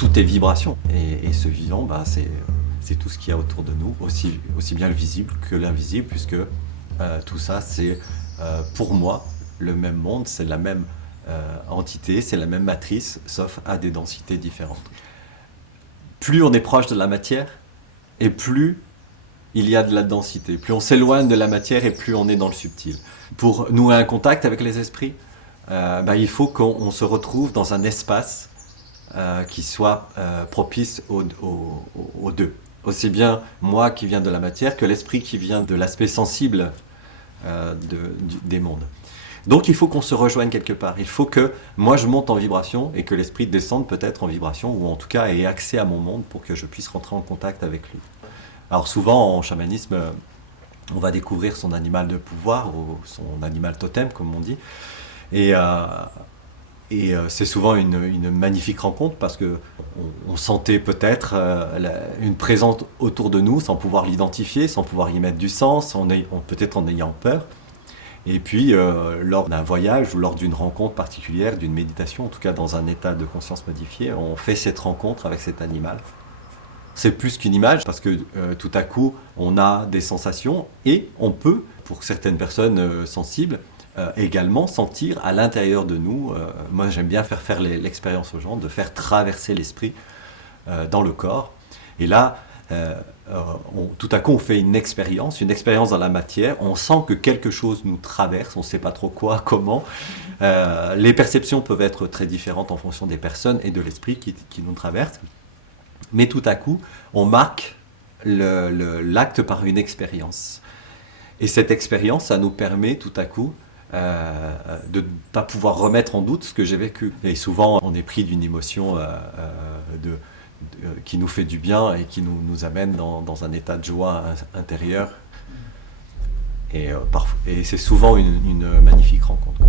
tout est vibration. Et ce vivant, c'est tout ce qu'il y a autour de nous, aussi bien le visible que l'invisible, puisque tout ça, c'est pour moi le même monde, c'est la même entité, c'est la même matrice, sauf à des densités différentes. Plus on est proche de la matière, et plus il y a de la densité. Plus on s'éloigne de la matière, et plus on est dans le subtil. Pour nouer un contact avec les esprits, il faut qu'on se retrouve dans un espace qui soit propice aux deux. Aussi bien moi qui viens de la matière que l'esprit qui vient de l'aspect sensible des mondes. Donc il faut qu'on se rejoigne quelque part. Il faut que moi je monte en vibration et que l'esprit descende peut-être en vibration, ou en tout cas ait accès à mon monde pour que je puisse rentrer en contact avec lui. Alors souvent en chamanisme, on va découvrir son animal de pouvoir, ou son animal totem comme on dit. Et c'est souvent une magnifique rencontre, parce qu'on sentait peut-être une présence autour de nous sans pouvoir l'identifier, sans pouvoir y mettre du sens, peut-être en ayant peur. Et puis, lors d'un voyage ou lors d'une rencontre particulière, d'une méditation, en tout cas dans un état de conscience modifié, on fait cette rencontre avec cet animal. C'est plus qu'une image, parce que tout à coup, on a des sensations, et on peut, pour certaines personnes sensibles, également sentir à l'intérieur de nous. Moi, j'aime bien faire l'expérience aux gens, de faire traverser l'esprit dans le corps. Et là, tout à coup, on fait une expérience dans la matière. On sent que quelque chose nous traverse, on ne sait pas trop quoi, comment. Les perceptions peuvent être très différentes en fonction des personnes et de l'esprit qui nous traverse. Mais tout à coup, on marque l'acte par une expérience. Et cette expérience, ça nous permet tout à coup de ne pas pouvoir remettre en doute ce que j'ai vécu. Et souvent, on est pris d'une émotion qui nous fait du bien et qui nous amène dans un état de joie intérieure. Et c'est souvent une magnifique rencontre.